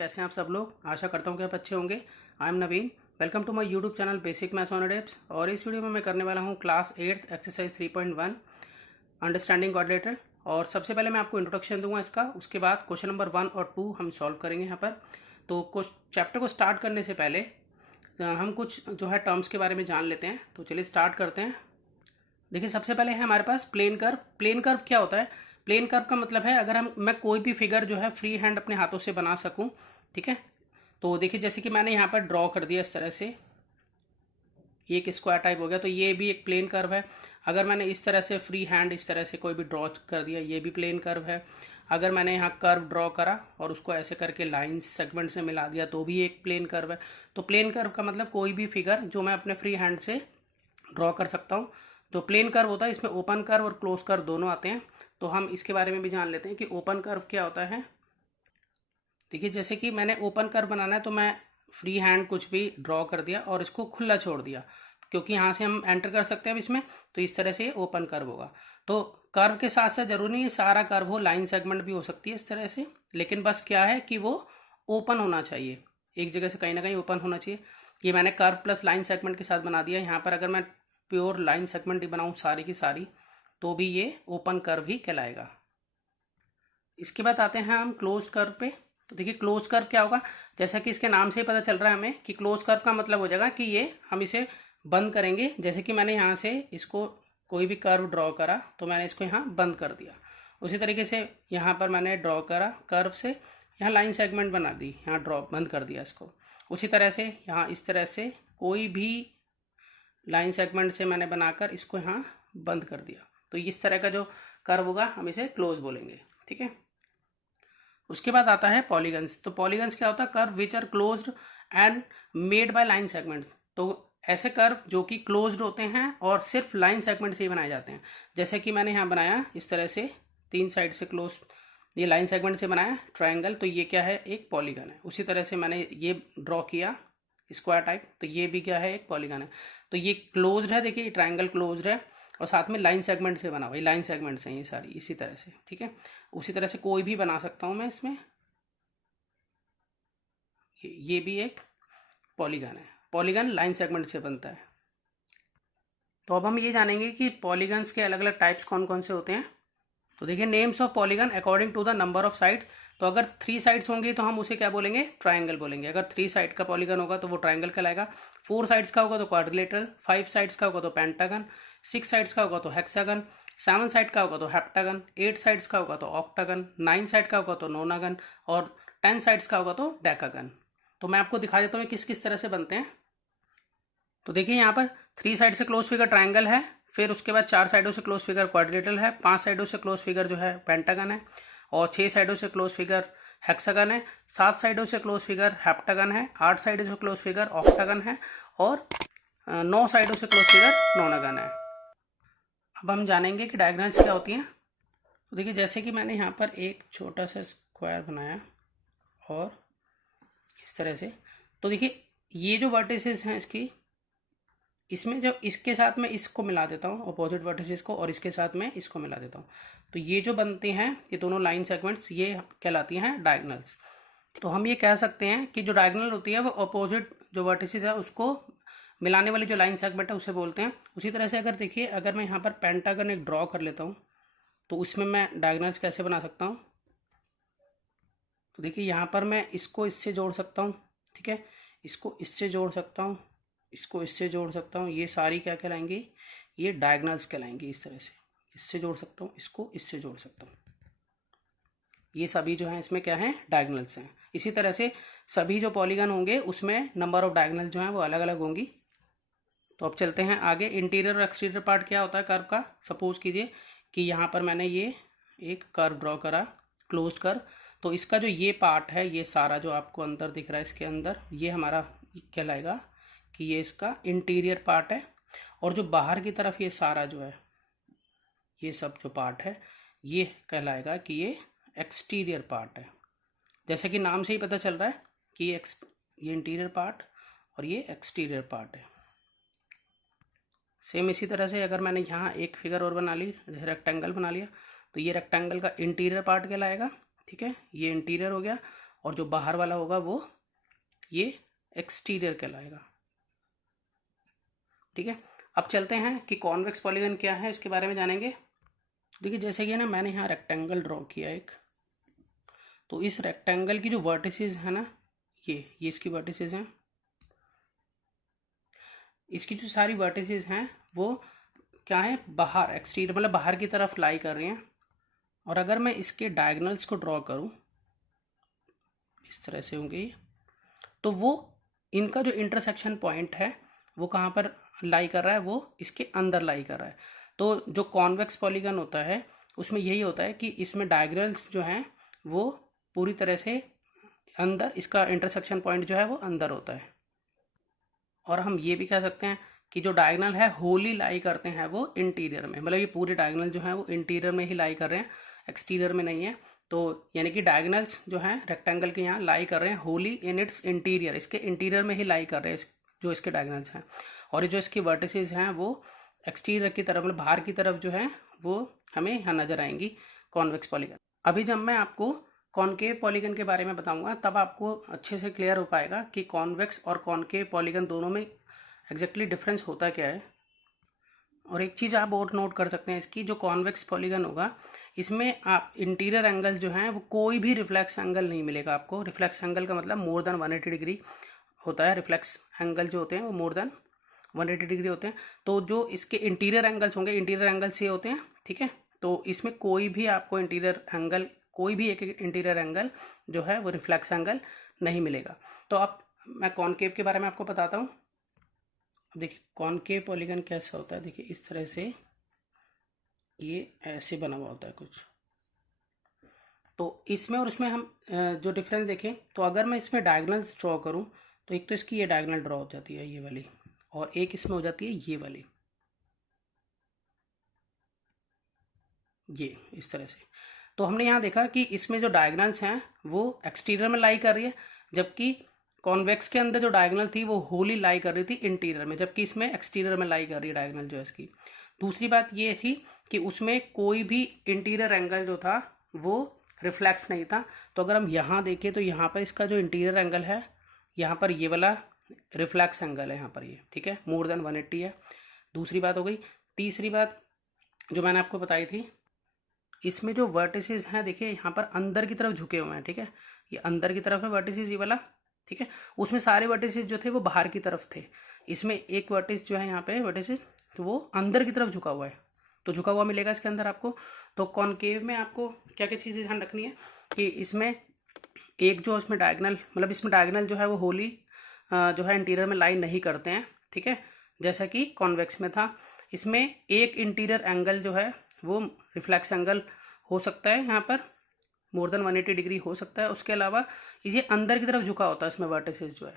कैसे हैं आप सब लोग। आशा करता हूँ कि आप अच्छे होंगे। I am Naveen. Welcome to my YouTube channel basic maths on tips. और इस वीडियो में मैं करने वाला हूँ क्लास 8 एक्सरसाइज 3.1 अंडरस्टैंडिंग क्वाड्रेटर। और सबसे पहले मैं आपको इंट्रोडक्शन दूंगा इसका, उसके बाद क्वेश्चन नंबर 1 और 2 हम सॉल्व करेंगे यहाँ पर। तो कुछ चैप्टर को स्टार्ट करने से पहले हम कुछ जो है टर्म्स के बारे में जान लेते हैं। तो चलिए स्टार्ट करते हैं। देखिए सबसे पहले है हमारे पास प्लेन कर्व। प्लेन कर्व क्या होता है? प्लेन कर्व का मतलब है अगर मैं कोई भी फिगर जो है फ्री हैंड अपने हाथों से बना सकूं, ठीक है। तो देखिए जैसे कि मैंने यहाँ पर ड्रॉ कर दिया इस तरह से, ये एक स्क्वायर टाइप हो गया, तो ये भी एक प्लेन कर्व है। अगर मैंने इस तरह से फ्री हैंड इस तरह से कोई भी ड्रॉ कर दिया, ये भी प्लेन कर्व है। अगर मैंने यहाँ कर्व ड्रॉ करा और उसको ऐसे करके लाइंस सेगमेंट से मिला दिया तो भी एक प्लेन कर्व है। तो प्लेन कर्व का मतलब कोई भी फिगर जो मैं अपने फ्री हैंड से ड्रॉ कर सकता हूँ। जो प्लेन कर्व होता है इसमें ओपन कर्व और क्लोज कर्व दोनों आते हैं। तो हम इसके बारे में भी जान लेते हैं कि ओपन कर्व क्या होता है। देखिए जैसे कि मैंने ओपन कर्व बनाना है तो मैं फ्री हैंड कुछ भी ड्रॉ कर दिया और इसको खुला छोड़ दिया, क्योंकि यहाँ से हम एंटर कर सकते हैं अब इसमें। तो इस तरह से ये ओपन कर्व होगा। तो कर्व के साथ साथ जरूरी नहीं है सारा कर्व हो, लाइन सेगमेंट भी हो सकती है इस तरह से, लेकिन बस क्या है कि वो ओपन होना चाहिए, एक जगह से कहीं ना कहीं ओपन होना चाहिए। ये मैंने कर्व प्लस लाइन सेगमेंट के साथ बना दिया। यहाँ पर अगर मैं प्योर लाइन सेगमेंट ही बनाऊँ सारी की सारी तो भी ये ओपन कर्व ही कहलाएगा। इसके बाद आते हैं हम क्लोज कर्व पे। तो देखिए क्लोज कर्व क्या होगा, जैसा कि इसके नाम से ही पता चल रहा है हमें कि क्लोज कर्व का मतलब हो जाएगा कि ये हम इसे बंद करेंगे। जैसे कि मैंने यहाँ से इसको कोई भी कर्व ड्रॉ करा तो मैंने इसको यहाँ बंद कर दिया। उसी तरीके से यहाँ पर मैंने ड्रॉ करा कर्व से, यहाँ लाइन सेगमेंट बना दी, यहाँ ड्रॉ बंद कर दिया इसको। उसी तरह से यहाँ इस तरह से कोई भी लाइन सेगमेंट से मैंने बनाकर इसको यहाँ बंद कर दिया। तो इस तरह का जो कर्व होगा हम इसे क्लोज बोलेंगे, ठीक है। उसके बाद आता है पॉलीगन्स। तो पॉलीगन्स क्या होता है? Curve which are closed and made by line segments. तो ऐसे कर्व जो कि क्लोज्ड होते हैं और सिर्फ लाइन सेगमेंट से ही बनाए जाते हैं। जैसे कि मैंने यहाँ बनाया इस तरह से, तीन साइड से क्लोज, ये लाइन सेगमेंट से बनाया ट्रायंगल, तो ये क्या है? एक पॉलीगन है। उसी तरह से मैंने ये ड्रॉ किया स्क्वायर टाइप, तो ये भी क्या है? एक पॉलीगन है। तो ये क्लोज्ड है, देखिए ट्रायंगल क्लोज्ड है और साथ में लाइन सेगमेंट से बना हुआ, ये लाइन सेगमेंट्स हैं ये सारी इसी तरह से, ठीक है। उसी तरह से कोई भी बना सकता हूं मैं इसमें। ये भी एक पॉलीगन है, पॉलीगन लाइन सेगमेंट से बनता है। तो अब हम ये जानेंगे कि पॉलीगन्स के अलग अलग टाइप्स कौन कौन से होते हैं। तो देखिए names of polygon according to the number of sides. तो अगर 3 साइड्स होंगी तो हम उसे क्या बोलेंगे? ट्रायंगल बोलेंगे। अगर 3 साइड का पॉलीगन होगा तो वो ट्रायंगल कहलाएगा। 4 साइड्स का होगा तो क्वाड्रिलेटरल, 5 साइड्स का होगा तो पेंटागन, 6 साइड्स का होगा तो हेक्सागन, 7 साइड का होगा तो हेप्टागन, 8 साइड्स का होगा तो ऑक्टागन, 9 साइड का होगा तो नोनागन और 10 साइड्स का होगा तो डेकागन। तो मैं आपको दिखा देता हूँ किस किस तरह से बनते हैं। तो देखिए यहाँ पर 3 साइड से क्लोज फिगर ट्रायंगल है, फिर उसके बाद 4 साइडों से क्लोज फिगर क्वाड्रिलेटरल है, 5 साइडों से क्लोज फिगर जो है पेंटागन है, और 6 साइडों से क्लोज फिगर हेक्सागन है, 7 साइडों से क्लोज फिगर हेप्टागन है, 8 साइडों से क्लोज फिगर ऑक्टागन है और 9 साइडों से क्लोज फिगर नोनागन है। अब हम जानेंगे कि डायगोनल्स क्या होती हैं। तो देखिए जैसे कि मैंने यहाँ पर एक छोटा सा स्क्वायर बनाया और इस तरह से, तो देखिए ये जो वर्टिसेस हैं इसकी, इसमें जब इसके साथ में इसको मिला देता हूँ अपोजिट वर्टिसेस को और इसके साथ में इसको मिला देता हूँ, तो ये जो बनते हैं ये दोनों लाइन सेगमेंट्स ये कहलाती हैं डायगोनल्स। तो हम ये कह सकते हैं कि जो डायगोनल होती है वो अपोजिट जो वर्टिसेस है उसको मिलाने वाली जो लाइन सेगमेंट है उसे बोलते हैं। उसी तरह से अगर देखिए अगर मैं यहाँ पर पेंटागन एक ड्रॉ कर लेता हूँ तो उसमें मैं डायगोनल्स कैसे बना सकता हूँ। तो देखिए यहाँ पर मैं इसको इससे जोड़ सकता हूँ, ठीक है, इसको इससे जोड़ सकता हूँ, इसको इससे जोड़ सकता हूँ, ये सारी क्या कहलाएंगी? ये डायगोनल्स कहलाएंगी। इस तरह से इससे जोड़ सकता हूँ, इसको इससे जोड़ सकता हूँ, ये सभी जो हैं इसमें क्या हैं? डायगोनल्स हैं। इसी तरह से सभी जो पॉलीगन होंगे उसमें नंबर ऑफ डायगोनल जो हैं वो अलग अलग होंगी। तो अब चलते हैं आगे। इंटीरियर और एक्सटीरियर पार्ट क्या होता है कर्व का? सपोज कीजिए कि यहाँ पर मैंने ये एक कर्व ड्रॉ करा क्लोज कर्व, तो इसका जो ये पार्ट है ये सारा जो आपको अंदर दिख रहा है इसके अंदर, ये हमारा कहलाएगा कि ये इसका इंटीरियर पार्ट है। और जो बाहर की तरफ ये सारा जो है ये सब जो पार्ट है ये कहलाएगा कि ये एक्सटीरियर पार्ट है। जैसे कि नाम से ही पता चल रहा है कि ये इंटीरियर पार्ट और ये एक्सटीरियर पार्ट है। सेम इसी तरह से अगर मैंने यहाँ एक फिगर और बना ली, रेक्टेंगल बना लिया, तो ये रेक्टेंगल का इंटीरियर पार्ट कहलाएगा, ठीक है, ये इंटीरियर हो गया। और जो बाहर वाला होगा वो ये एक्सटीरियर कहलाएगा। ठीक है, अब चलते हैं कि कॉन्वेक्स पॉलीगन क्या है, इसके बारे में जानेंगे। देखिए जैसे कि ना मैंने यहाँ रेक्टेंगल ड्रॉ किया एक, तो इस रेक्टेंगल की जो वर्टिसेस है ना, ये इसकी वर्टिसेस हैं, इसकी जो सारी वर्टिसेस हैं वो क्या है, बाहर एक्सटीरियर मतलब बाहर की तरफ लाई कर रही हैं। और अगर मैं इसके डायगोनल्स को ड्रॉ करूं, इस तरह से होंगे ये, तो वो इनका जो इंटरसेक्शन पॉइंट है वो कहाँ पर लाई कर रहा है, वो इसके अंदर लाई कर रहा है। तो जो कॉन्वेक्स पॉलीगन होता है उसमें यही होता है कि इसमें डायगोनल्स जो हैं वो पूरी तरह से अंदर, इसका इंटरसेक्शन पॉइंट जो है वो अंदर होता है। और हम ये भी कह सकते हैं कि जो डायगोनल है होली लाई करते हैं वो इंटीरियर में, मतलब ये पूरे डायगोनल जो है वो इंटीरियर में ही लाई कर रहे हैं, एक्सटीरियर में नहीं है। तो यानी कि डायगोनल्स जो हैं रेक्टेंगल के यहाँ लाई कर रहे हैं होली इन इट्स इंटीरियर, इसके इंटीरियर में ही लाई कर रहे हैं जो इसके डायगोनल्स हैं। और ये जो इसकी वर्टिसेस हैं वो एक्सटीरियर की तरफ, मतलब बाहर की तरफ जो है वो हमें यहाँ नजर आएंगी कॉन्वेक्स पॉलीगन। अभी जब मैं आपको कॉनकेव पॉलीगन के बारे में बताऊंगा तब आपको अच्छे से क्लियर हो पाएगा कि कॉन्वेक्स और कॉनकेव पॉलीगन दोनों में एग्जैक्टली डिफरेंस होता क्या है। और एक चीज़ आप और नोट कर सकते हैं इसकी, जो कॉन्वेक्स पॉलीगन होगा इसमें आप इंटीरियर एंगल जो हैं वो कोई भी रिफ्लेक्स एंगल नहीं मिलेगा आपको। रिफ्लेक्स एंगल का मतलब मोर देन 180 डिग्री होता है, रिफ्लेक्स एंगल जो होते हैं वो मोर देन 180 डिग्री होते हैं। तो जो इसके इंटीरियर एंगल्स होंगे, इंटीरियर एंगल्स ये होते हैं, ठीक है। तो इसमें कोई भी आपको इंटीरियर एंगल, कोई भी एक इंटीरियर एंगल जो है वो रिफ्लेक्स एंगल नहीं मिलेगा। तो अब मैं कॉनकेव के बारे में आपको बताता हूँ। देखिए कॉनकेव पॉलीगन कैसा होता है, देखिए इस तरह से ये ऐसे बना हुआ होता है कुछ। तो इसमें और उसमें हम जो डिफरेंस देखें, तो अगर मैं इसमें डायगोनल्स ड्रॉ करूं तो एक तो इसकी ये डायगोनल ड्रॉ हो जाती है ये वाली, और एक इसमें हो जाती है ये वाली, ये इस तरह से। तो हमने यहाँ देखा कि इसमें जो डायगोनल्स हैं वो एक्सटीरियर में लाई कर रही है, जबकि कॉन्वेक्स के अंदर जो डायगोनल थी वो होली लाई कर रही थी इंटीरियर में, जबकि इसमें एक्सटीरियर में लाई कर रही है डायगोनल जो है इसकी। दूसरी बात ये थी कि उसमें कोई भी इंटीरियर एंगल जो था वो रिफ्लेक्स नहीं था। तो अगर हम यहाँ देखें तो यहाँ पर इसका जो इंटीरियर एंगल है, यहाँ पर ये वाला रिफ्लेक्स एंगल है यहाँ पर ये, ठीक है, मोर देन 180 है। दूसरी बात हो गई। तीसरी बात जो मैंने आपको बताई थी, इसमें जो वर्टिसेस हैं देखिए यहाँ पर अंदर की तरफ झुके हुए हैं, ठीक है, ये अंदर की तरफ है वर्टिसेस ये वाला, ठीक है। उसमें सारे वर्टिसेस जो थे वो बाहर की तरफ थे, इसमें एक वर्टिस जो है यहाँ पे वर्टिसेस, तो वो अंदर की तरफ झुका हुआ है, तो झुका हुआ मिलेगा इसके अंदर आपको। तो कॉनकेव में आपको क्या क्या चीज़ें ध्यान रखनी है कि इसमें एक जो इसमें डायगोनल, मतलब इसमें डायगोनल जो है वो होली जो है इंटीरियर में लाइन नहीं करते हैं, ठीक है, जैसा कि कॉन्वेक्स में था। इसमें एक इंटीरियर एंगल जो है वो रिफ्लेक्स एंगल हो सकता है, यहाँ पर मोर देन 180 डिग्री हो सकता है। उसके अलावा ये अंदर की तरफ झुका होता है इसमें वर्टिसेस जो है।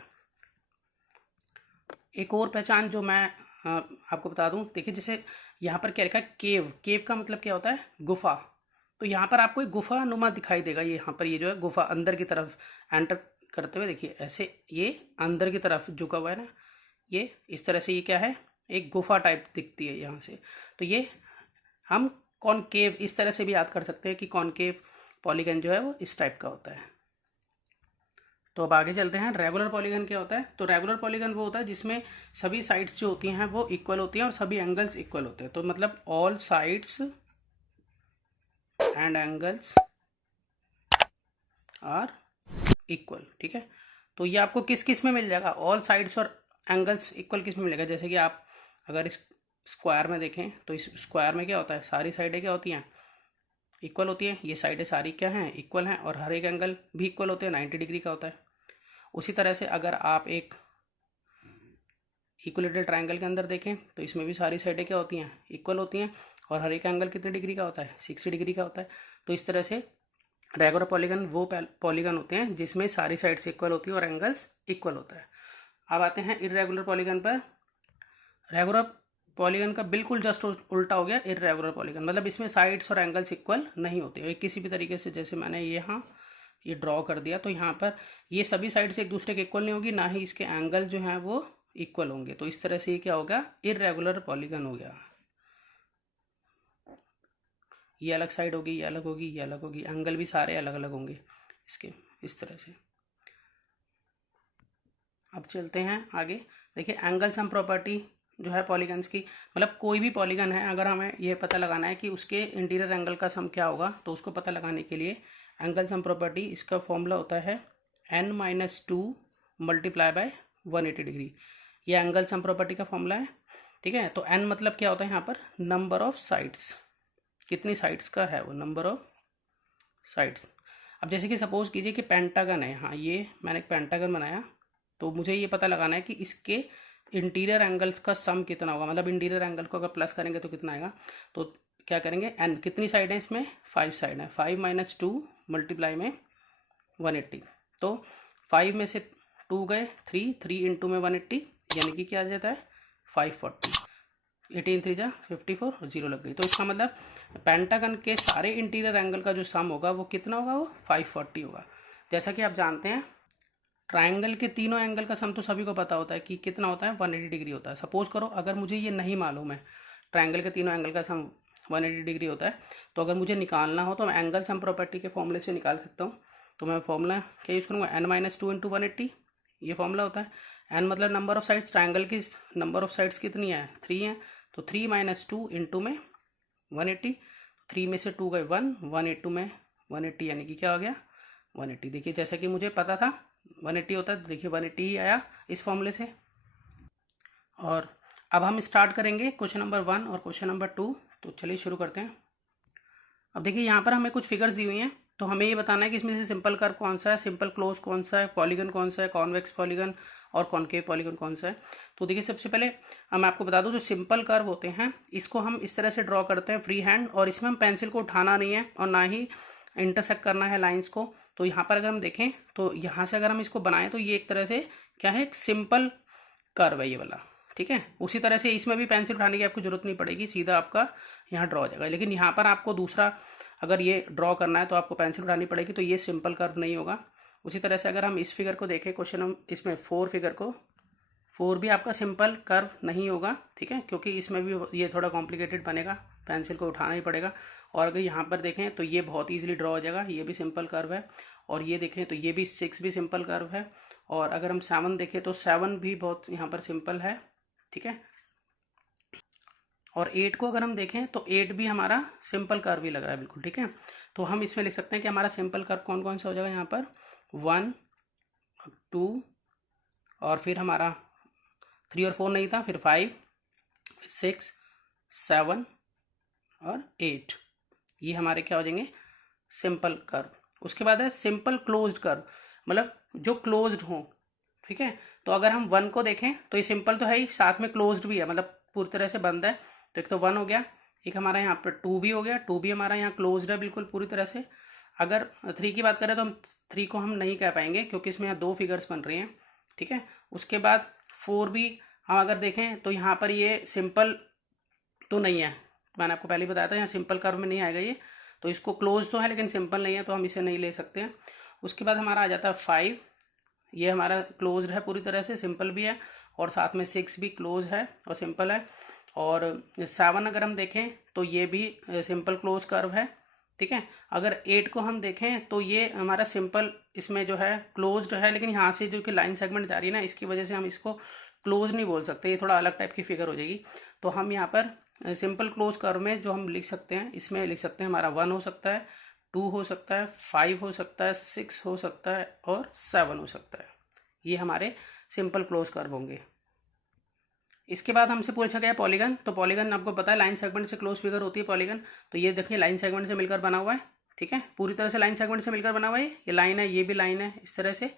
एक और पहचान जो मैं आपको बता दूं, देखिए जैसे यहाँ पर क्या लिखा है केव, केव का मतलब क्या होता है, गुफा। तो यहाँ पर आपको एक गुफा नुमा दिखाई देगा, ये यहाँ पर ये जो है गुफा अंदर की तरफ एंटर करते हुए, देखिए ऐसे ये अंदर की तरफ झुका हुआ है ना, ये इस तरह से, ये क्या है, एक गुफा टाइप दिखती है यहाँ से। तो ये हम कॉनकेव इस तरह से भी याद कर सकते हैं कि कॉनकेव पॉलीगन जो है वो इस टाइप का होता है। तो अब आगे चलते हैं, रेगुलर पॉलीगन क्या होता है। तो रेगुलर पॉलीगन वो होता है जिसमें सभी साइड्स जो होती हैं वो इक्वल होती हैं और सभी एंगल्स इक्वल होते हैं। तो मतलब all sides and angles are equal, ठीक है। तो ये आपको किस किस में मिल जाएगा, ऑल साइड्स और एंगल्स इक्वल किस में मिलेगा, जैसे कि आप अगर इस स्क्वायर में देखें तो इस स्क्वायर में क्या होता है, सारी साइडें क्या होती हैं, इक्वल होती हैं। ये साइडें सारी क्या हैं, इक्वल हैं, और हर एक एंगल भी इक्वल होते हैं, 90 डिग्री का होता है। उसी तरह से अगर आप एक इक्विलेटरल ट्रायंगल के अंदर देखें तो इसमें भी सारी साइडें क्या होती हैं, इक्वल होती हैं, और हर एक एंगल कितने डिग्री का होता है, 60 डिग्री का होता है। तो इस तरह से रेगुलर पॉलीगन वो पॉलीगन होते हैं जिसमें सारी साइड्स इक्वल होती है और एंगल्स इक्वल होता है। अब आते हैं इर्रेगुलर पॉलीगन पर। रेगुलर पॉलीगन का बिल्कुल जस्ट उल्टा हो गया इर्रेगुलर पॉलीगन, मतलब इसमें साइड्स और एंगल्स इक्वल नहीं होते किसी भी तरीके से। जैसे मैंने यहाँ ये ड्रॉ कर दिया तो यहाँ पर ये सभी साइड्स एक दूसरे के इक्वल नहीं होगी, ना ही इसके एंगल जो हैं वो इक्वल होंगे। तो इस तरह से ये क्या होगा, इर्रेगुलर पॉलीगन हो गया। ये अलग साइड होगी, ये अलग होगी, ये अलग होगी, एंगल भी सारे अलग अलग होंगे इसके, इस तरह से। अब चलते हैं आगे। देखिए एंगल सम प्रॉपर्टी जो है पॉलीगन्स की, मतलब कोई भी पॉलीगन है, अगर हमें ये पता लगाना है कि उसके इंटीरियर एंगल का सम क्या होगा, तो उसको पता लगाने के लिए एंगल सम प्रॉपर्टी, इसका फॉर्मूला होता है n-2 मल्टीप्लाई बाय 180 डिग्री। ये एंगल सम प्रॉपर्टी का फॉर्मूला है, ठीक है। तो n मतलब क्या होता है यहाँ पर, नंबर ऑफ साइड्स, कितनी साइड्स का है वो, नंबर ऑफ साइड्स। अब जैसे कि सपोज कीजिए कि पेंटागन है, हाँ ये मैंने एक पेंटागन बनाया, तो मुझे ये पता लगाना है कि इसके इंटीरियर एंगल्स का सम कितना होगा, मतलब इंटीरियर एंगल को अगर प्लस करेंगे तो कितना आएगा। तो क्या करेंगे, n कितनी साइड है इसमें, 5 साइड है, 5 - 2 मल्टीप्लाई में 180। तो 5 में से 2 गए 3 इंटू में 180, यानी कि क्या आ जाता है 540। 18 3 जा 54 और 0 लग गई। तो इसका मतलब पेंटागन के सारे इंटीरियर एंगल का जो सम होगा वो कितना होगा, वो 540 होगा। जैसा कि आप जानते हैं ट्रायंगल के तीनों एंगल का सम तो सभी को पता होता है कि कितना होता है, 180 डिग्री होता है। सपोज करो अगर मुझे ये नहीं मालूम है ट्रायंगल के तीनों एंगल का सम 180 डिग्री होता है, तो अगर मुझे निकालना हो तो मैं एंगल सम प्रॉपर्टी के फॉर्मूले से निकाल सकता हूँ। तो मैं फॉर्मूला क्या यूज़ करूँगा, n-2 इंटू 180, ये फॉर्मूला होता है। n मतलब नंबर ऑफ साइड्स, ट्रायंगल की नंबर ऑफ साइड्स कितनी है, 3 है, तो 3 - 2 इंटू में 180, 3 में से 2 गए 1, 1 इंटू में 180, यानी कि क्या हो गया 180। देखिए जैसा कि मुझे पता था 180 होता है, तो देखिए 180 ही आया इस फॉर्मूले से। और अब हम स्टार्ट करेंगे क्वेश्चन नंबर 1 और क्वेश्चन नंबर 2। तो चलिए शुरू करते हैं। अब देखिए यहाँ पर हमें कुछ फिगर्स दी हुई हैं, तो हमें ये बताना है कि इसमें से सिंपल कर्व कौन सा है, सिंपल क्लोज कौन सा है, पॉलीगन कौन सा है, कॉन्वेक्स पॉलीगन और कॉनकेव पॉलीगन कौन सा है। तो देखिए सबसे पहले मैं आपको बता दूं, जो सिंपल कर्व होते हैं इसको हम इस तरह से ड्रॉ करते हैं फ्री हैंड, और इसमें हम पेंसिल को उठाना नहीं है और ना ही इंटरसेक्ट करना है लाइंस को। तो यहाँ पर अगर हम देखें तो यहाँ से अगर हम इसको बनाएं तो ये एक तरह से क्या है, एक सिंपल कर्व है ये वाला, ठीक है। उसी तरह से इसमें भी पेंसिल उठाने की आपको जरूरत नहीं पड़ेगी, सीधा आपका यहाँ ड्रॉ हो जाएगा। लेकिन यहाँ पर आपको दूसरा अगर ये ड्रॉ करना है तो आपको पेंसिल उठानी पड़ेगी, तो ये सिंपल कर्व नहीं होगा। उसी तरह से अगर हम इस फिगर को देखें, क्वेश्चन हम इसमें 4 फिगर को, 4 भी आपका सिंपल कर्व नहीं होगा, ठीक है, क्योंकि इसमें भी ये थोड़ा कॉम्प्लिकेटेड बनेगा, पेंसिल को उठाना ही पड़ेगा। और अगर यहाँ पर देखें तो ये बहुत ईजिली ड्रॉ हो जाएगा, ये भी सिंपल कर्व है। और ये देखें तो ये भी 6 भी सिंपल कर्व है। और अगर हम 7 देखें तो 7 भी बहुत यहाँ पर सिंपल है, ठीक है। और 8 को अगर हम देखें तो 8 भी हमारा सिंपल कर्व ही लग रहा है बिल्कुल, ठीक है। तो हम इसमें लिख सकते हैं कि हमारा सिंपल कर्व कौन कौन सा हो जाएगा, यहाँ पर 1 2 और फिर हमारा 3 और 4 नहीं था, फिर 5 6 7 और 8, ये हमारे क्या हो जाएंगे सिंपल कर्व। उसके बाद है सिंपल क्लोज्ड कर्व, मतलब जो क्लोज्ड हो, ठीक है। तो अगर हम 1 को देखें तो ये सिंपल तो है ही, साथ में क्लोज्ड भी है, मतलब पूरी तरह से बंद है। तो एक तो 1 हो गया, एक हमारा यहाँ पर 2 भी हो गया, 2 भी हमारा यहाँ क्लोज्ड है बिल्कुल पूरी तरह से। अगर 3 की बात करें तो हम 3 को हम नहीं कह पाएंगे क्योंकि इसमें यहाँ 2 फिगर्स बन रही हैं, ठीक है। उसके बाद 4 भी हम अगर देखें तो यहाँ पर ये सिंपल तो नहीं है, मैंने आपको पहले बताया था यहाँ सिंपल कर्व में नहीं आएगा ये, तो इसको क्लोज तो है लेकिन सिंपल नहीं है, तो हम इसे नहीं ले सकते हैं। उसके बाद हमारा आ जाता है 5, ये हमारा क्लोज्ड है पूरी तरह से, सिंपल भी है, और साथ में 6 भी क्लोज है और सिंपल है। और 7 अगर हम देखें तो ये भी सिंपल क्लोज कर्व है, ठीक है। अगर 8 को हम देखें तो ये हमारा सिंपल, इसमें जो है क्लोज्ड है, लेकिन यहाँ से जो कि लाइन सेगमेंट जा रही है ना, इसकी वजह से हम इसको क्लोज नहीं बोल सकते, ये थोड़ा अलग टाइप की फिगर हो जाएगी। तो हम यहाँ पर सिंपल क्लोज कर्व में जो हम लिख सकते हैं, इसमें लिख सकते हैं हमारा 1 हो सकता है, 2 हो सकता है, 5 हो सकता है, 6 हो सकता है और 7 हो सकता है। ये हमारे सिंपल क्लोज कर्व होंगे। इसके बाद हमसे पूछा गया पॉलीगन, तो पॉलीगन आपको पता है लाइन सेगमेंट से क्लोज फिगर होती है पॉलीगन। तो ये देखिए लाइन सेगमेंट से मिलकर बना हुआ है, ठीक है, पूरी तरह से लाइन सेगमेंट से मिलकर बना हुआ है, ये लाइन है, ये भी लाइन है, इस तरह से।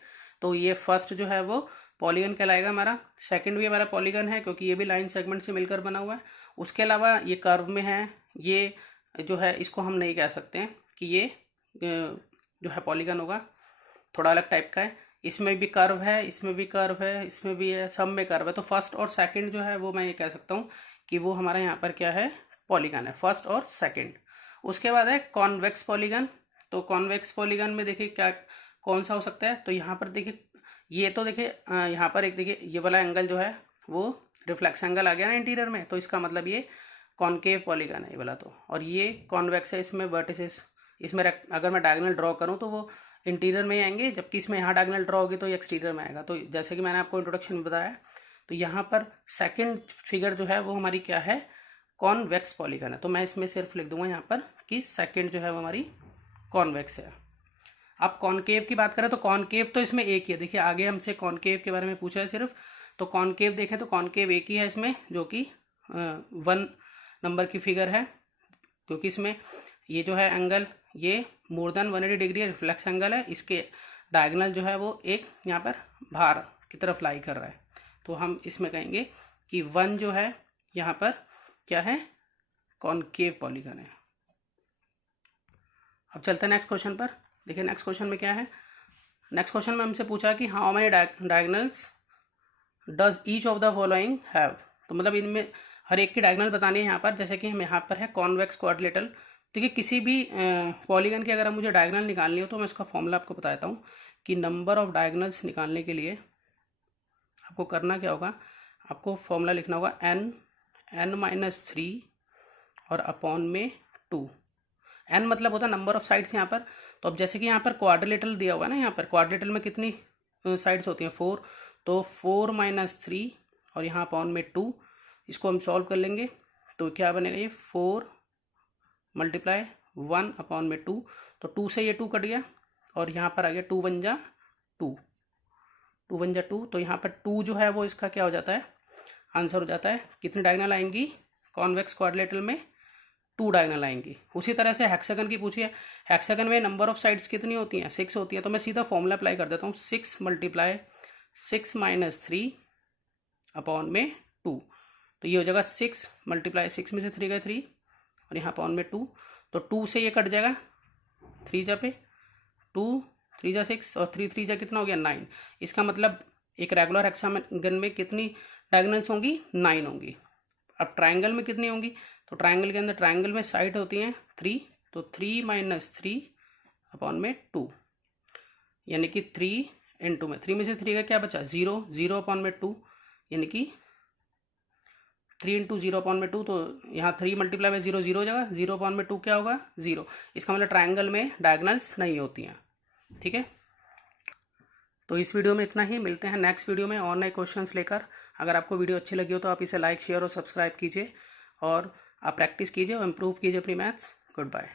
तो ये फर्स्ट जो है वो पॉलीगन कहलाएगा हमारा। सेकंड भी हमारा पॉलीगन है क्योंकि ये भी लाइन सेगमेंट से मिलकर बना हुआ है। उसके अलावा ये कर्व में है, ये जो है इसको हम नहीं कह सकते हैं कि ये जो है पॉलीगन होगा, थोड़ा अलग टाइप का है। इसमें भी कर्व है, इसमें भी कर्व है, इसमें भी है, सब में कर्व है। तो फर्स्ट और सेकंड जो है वो मैं ये कह सकता हूँ कि वो हमारा यहाँ पर क्या है, पॉलीगन है, फर्स्ट और सेकंड। उसके बाद है कॉन्वेक्स पॉलीगन। तो कॉन्वेक्स पॉलीगन में देखिए क्या कौन सा हो सकता है, तो यहाँ पर देखिए ये तो देखिए यहाँ पर एक देखिए ये वाला एंगल जो है वो रिफ्लेक्स एंगल आ गया ना इंटीरियर में, तो इसका मतलब ये कॉनकेव पॉलीगन है ये वाला। तो और ये कॉन्वेक्स है, इसमें वर्टिसेस, इसमें अगर मैं डायगोनल ड्रॉ करूँ तो वो इंटीरियर में ही आएंगे, जबकि इसमें यहाँ डायगोनल ड्रॉ होगी तो ये एक्सटीरियर में आएगा। तो जैसे कि मैंने आपको इंट्रोडक्शन में बताया, तो यहाँ पर सेकंड फिगर जो है वो हमारी क्या है, कॉन्वेक्स पॉलीगन है। तो मैं इसमें सिर्फ लिख दूंगा यहाँ पर कि सेकंड जो है वो हमारी कॉन्वेक्स है। अब कॉनकेव की बात करें तो कॉनकेव तो इसमें एक ही है। देखिए आगे हमसे कॉनकेव के बारे में पूछा है सिर्फ, तो कॉनकेव देखें तो कॉनकेव एक ही है इसमें, जो कि 1 नंबर की फिगर है, क्योंकि इसमें ये जो है एंगल ये more than 180 degree reflex angle है। इसके डायगोनल जो है वो एक यहाँ पर बाहर की तरफ लाई कर रहा है। तो हम इसमें कहेंगे कि 1 जो है यहाँ पर क्या है, कॉनकेव पॉलीगन है। अब चलते हैं नेक्स्ट क्वेश्चन पर। देखिए नेक्स्ट क्वेश्चन में क्या है, नेक्स्ट क्वेश्चन में हमसे पूछा कि how many diagonals does each of the following have. तो मतलब इनमें हर एक की डायगोनल बतानी है यहाँ पर। जैसे कि हम यहाँ पर है कॉन्वेक्स क्वाड्रिलेटरल। देखिए किसी भी पॉलीगन की अगर मुझे डायगोनल निकालनी हो तो मैं इसका फॉर्मूला आपको बताता हूँ कि नंबर ऑफ डायगोनल्स निकालने के लिए आपको करना क्या होगा, आपको फॉर्मूला लिखना होगा n-3 और अपॉन में 2। n मतलब होता है नंबर ऑफ साइड्स यहाँ पर। तो अब जैसे कि यहाँ पर क्वाड्रिलेटरल दिया हुआ है ना, यहाँ पर क्वाड्रिलेटरल में कितनी साइड्स होती हैं, 4। तो 4 - 3 और यहाँ अपॉन में 2, इसको हम सॉल्व कर लेंगे तो क्या बनेगा, ये 4 × 1 अपॉन में 2। तो 2 से ये 2 कट गया और यहाँ पर आ गया 2 × 1 = 2, 2 × 1 = 2। तो यहाँ पर 2 जो है वो इसका क्या हो जाता है, आंसर हो जाता है। कितनी डायगोनल आएंगी कॉन्वेक्स क्वाड्रिलेटरल में, 2 डायगोनल आएंगी। उसी तरह से हेक्सागन की पूछिए, हेक्सागन में नंबर ऑफ साइड्स कितनी होती हैं, 6 होती हैं। तो मैं सीधा फॉर्मूला अप्लाई कर देता हूँ, 6 × 6 - 3 अपॉन में 2। तो ये हो जाएगा 6 × 6 में से 3 गए 3 और यहाँ अपॉन में 2। तो 2 से ये कट जाएगा, 3 जा पे 2, 3 जा 6 और 3 3 जा कितना हो गया 9। इसका मतलब एक रेगुलर हेक्सागन में कितनी डायगोनल्स होंगी, 9 होंगी। अब ट्राइंगल में कितनी होंगी, तो ट्राइंगल के अंदर ट्राइंगल में साइड होती हैं 3। तो 3 - 3 अपॉन में 2, यानी कि 3 × 2 में 3 में से 3 का क्या बचा, 0, 0 अपॉन में 2, यानी कि 3 × 0 अपॉन में 2। तो यहाँ 3 × 0 0 हो जाएगा, 0 अपॉन में 2 क्या होगा, 0। इसका मतलब ट्राइंगल में डायगोनल्स नहीं होती हैं। ठीक है, तो इस वीडियो में इतना ही। मिलते हैं नेक्स्ट वीडियो में और नए क्वेश्चंस लेकर। अगर आपको वीडियो अच्छी लगी हो तो आप इसे लाइक, शेयर और सब्सक्राइब कीजिए और आप प्रैक्टिस कीजिए और इम्प्रूव कीजिए अपनी मैथ्स। Good bye.